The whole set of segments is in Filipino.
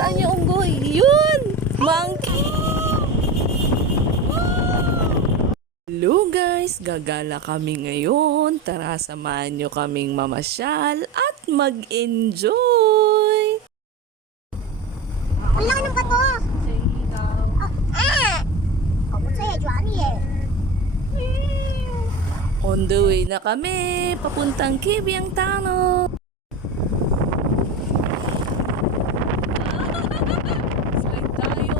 Saan yung unggoy? Yun! Monkey! Hello guys! Gagala kami ngayon. Tara, samahan nyo kaming mamasyal at mag-enjoy! Ang laki ng bato! Ako sa'yo, Johnny eh. On the way na kami, papuntang Kibyang Tunnel. Slide tayo.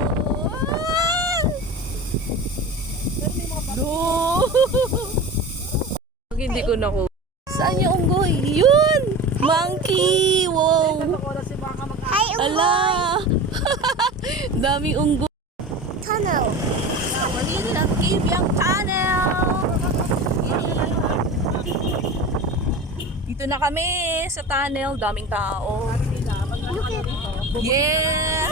No! Hindi ko naku. Saan yung unggoy? Yun! Monkey! Wow! Hi, Ala! Daming unggoy. tunnel. Malinis ang Kibyang Tunnel. Dito na kami sa tunnel. Daming tao. Look at Yeah!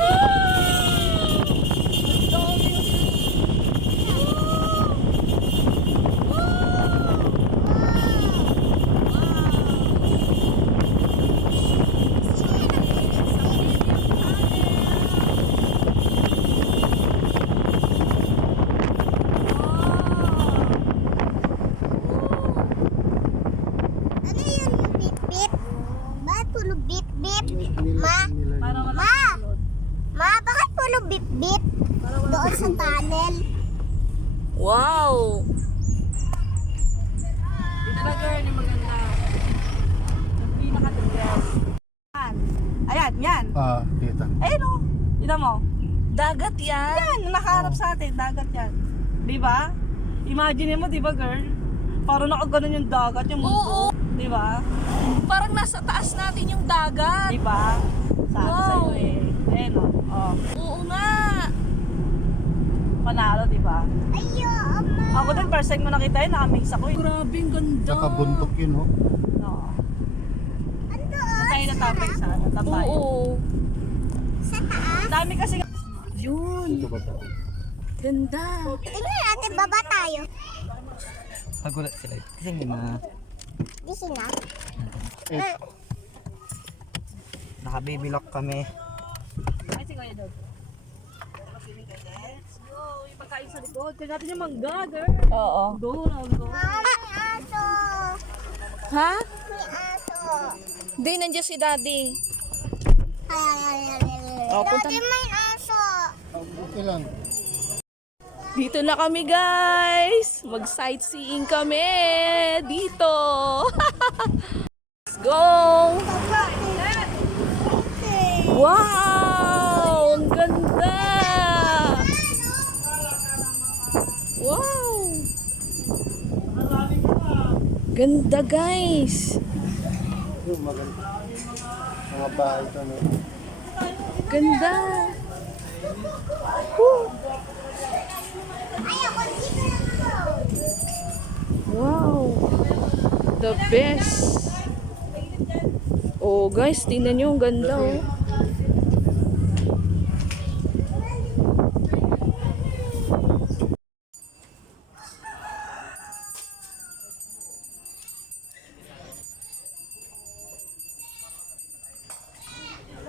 ano yun, bip-bip? Bakit puro bip-bip? Ma? Ma, bakit puro bip-bip? Doon sa tunnel. Wow! Dito na girl, yung maganda. Yung pinaka-the-best. Ayan, yan. Kita. Ayun o. Tignan mo. Dagat yan. Yan, nakaharap sa atin. Dagat yan. Di ba? Imagine mo, di ba girl? Parang nakaganon yung dagat, yung mundo. Oo. Di ba? Parang nasa taas natin yung dagat. Di ba? Sabi Wow. sa'yo eh. Ayun o. Oh. Oo nga. Panalo, di ba? Ayo, ma. Ako din, first time mo nakita yun, na-amaze ako yun. Grabe, ang ganda. Nakabuntok yun, oh. Oo. Andoon. Tayo natapay sa natapay. Oo. Sa taas. Ang dami kasi Yun. Ito ba ito? Ganda. Tingnan natin, baba tayo. Nagulat sila kasi may mga Di sina. nakabibilok kami. Ay, si Kuya Dog. Let's go. Yung pagkain sa likod. Tignan natin yung mangga, girl. Oo. Go, go. Ma, may aso. Ha? May aso. Hindi, nandiyan si Daddy. Oh, punta- Daddy, may aso. Okay lang. Dito na kami guys. Mag-sightseeing kami. Dito. Let's go. Wow! Ang ganda! Wow! Ganda guys! Yung maganda. Mga bahay ito, no? Ganda! Woo! Ay, ako dito lang ako. Wow! The best! Oh guys, tingnan nyo, ang ganda oh.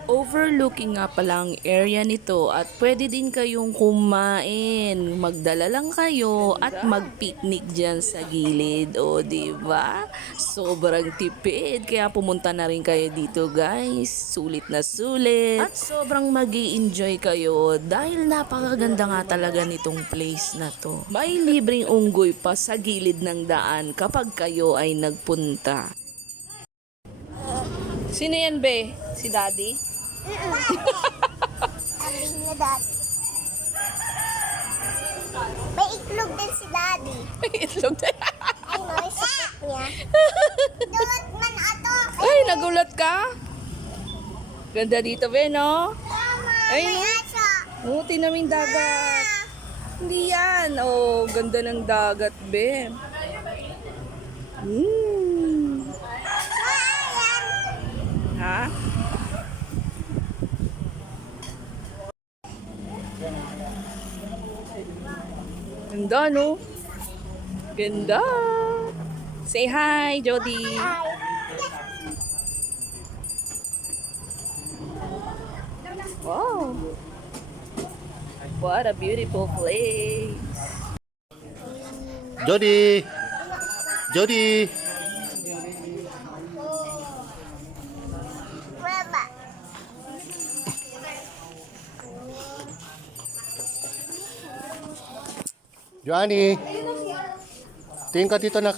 Overlooking nga pala ang area nito at pwede din kayong kumain. Magdala lang kayo at mag-picnic dyan sa gilid. O, diba? Sobrang tipid. Kaya pumunta na rin kayo dito, guys. Sulit na sulit. At sobrang magi-enjoy kayo dahil napakaganda nga talaga nitong place na to. May libreng unggoy pa sa gilid ng daan kapag kayo ay nagpunta. Sino yan, be? Si Daddy? Sabi niya, Dad. May itlog din si Daddy. Itlog na. Ay, no, isipot niya. Doon man ato. Ay, nagulat ka? Ganda dito, be, no? Mama, Ay, may no? aso. Buti naming dagat. Hindi yan. Oh, ganda ng dagat, be. Ayan. Ha? Ganda, no? Ganda. Say hi, Jody. Ay. Wow. What a beautiful place. Jody! Jody! Mama. Joanny! Tingin ka dito, nak.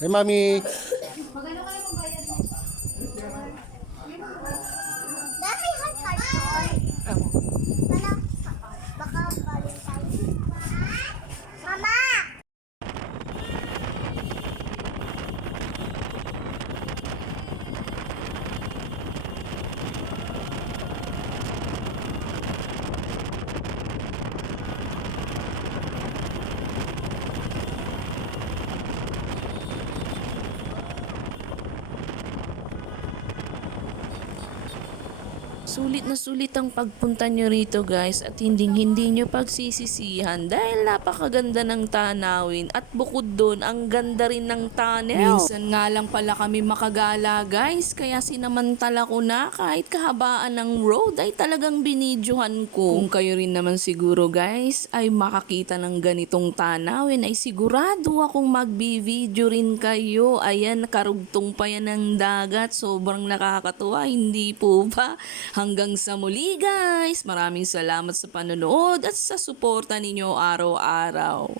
Hey, mami. Dati hot carton. Wala. Baka balik tayo. Mama! Sulit ang pagpunta nyo rito guys at hindi nyo pagsisisihan dahil napakaganda ng tanawin at bukod doon ang ganda rin ng tunnel. Minsan nga lang pala kami makagala guys kaya sinamantala ko na kahit kahabaan ng road ay talagang binidyohan ko. Kung kayo rin naman siguro guys ay makakita ng ganitong tanawin ay sigurado akong magbi-video rin kayo. Ayan, karugtong pa yan ng dagat, sobrang nakakatuwa, hindi po ba? Hanggang sa muli guys, maraming salamat sa panonood at sa suporta ninyo araw-araw.